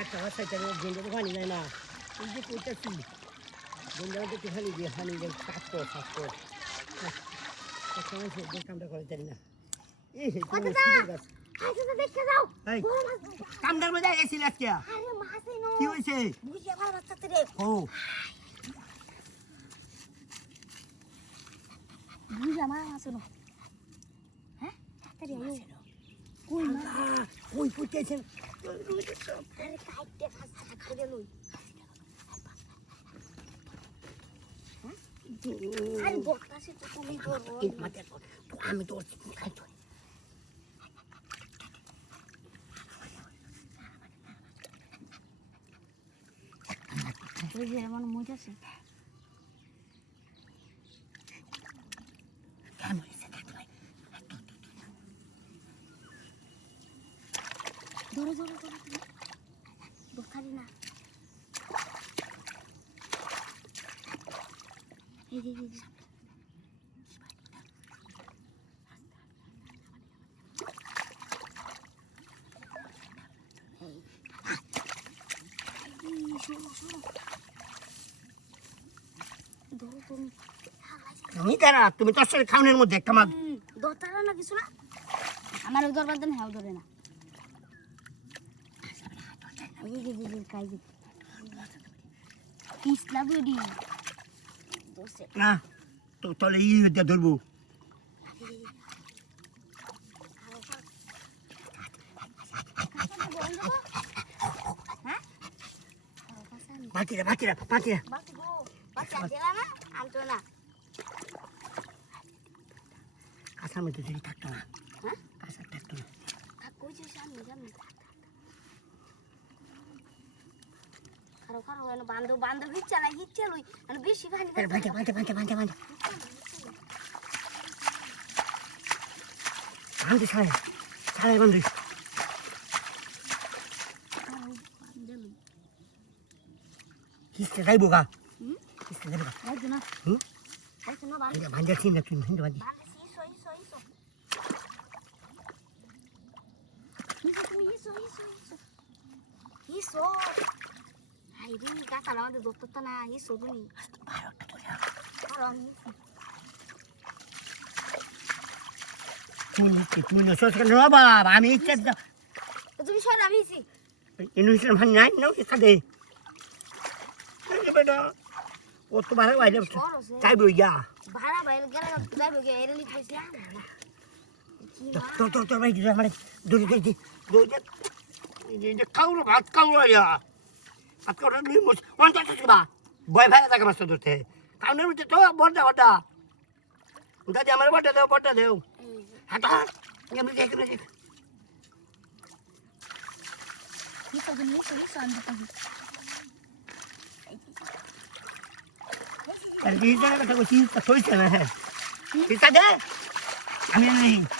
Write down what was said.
একটা বাচ্চাটা গেঞ্জে তো পানি যায় না এই যে করতেছি গেঞ্জাও তো পানি দিয়ে পানি দিয়ে কাজ কর কামটা করে জানি না এই কামটার মধ্যে গেছিল আজকে কি হয়েছে ও বুঝা মারা মাছ নো হ্যাঁ তাড়াতাড়ি আইও কই পুতেছেন আরে কাইটে ফাসা খাইলে লই আরে বকতাছে তো তুমি ধরো এই মাথা তো আমি তো খাই তো ওই যে এমন মজা আছে ধরো বকারি না এই তুমি তারা তুমি তোর সাথে খাওনের মধ্যে একটা মাছ দরতারা না কিছু না আমার ওই দরবার দেন হ্যাঁ ধরে না কাই পিছলা বডি না তো তলে দিয়ে ধরবো বাকিরা কাঁচার মধ্যে যদি থাকতো না কাঁচার থাকতো না বান্ধব ইচ্ছা নাই ইচ্ছা লই বেশি পানি বান্ধে সাড়ে বান্ধে কিস্তে যাইব গা কিস্তে যাইব গা ভাঞ্জার চিন না তুমি ভাঞ্জা ভাঞ্জি Iso. Ay, ini kata lawan de dokter tanah iso dulu. Kalau তুমি সরকার না বাবা আমি ইচ্ছা তুমি সর আমি ইসি ইনভিটেশন ভাঙ নাই না ইচ্ছা দে বেটা ও তো ভাড়া বাইরে চাইবো ইয়া ভাড়া বাইরে গেলে যাইবো গে এরলি পয়সা তো ভাই দিলে আমারে দৌড়ে যে কাউরে ভাত কাউরে ইয়া ভাত কাউরে লই মোস ওন যাচ্ছে বা বয় ভাই টাকা মাছ ধরতে কাউনের মধ্যে তো বড়টা দাদি আমার বড়টা দেও হাঁটা এমনি দেখ Bisa gini, sambil tadi. Tapi kita kata kunci, tak boleh sana. Kita deh, kami ni.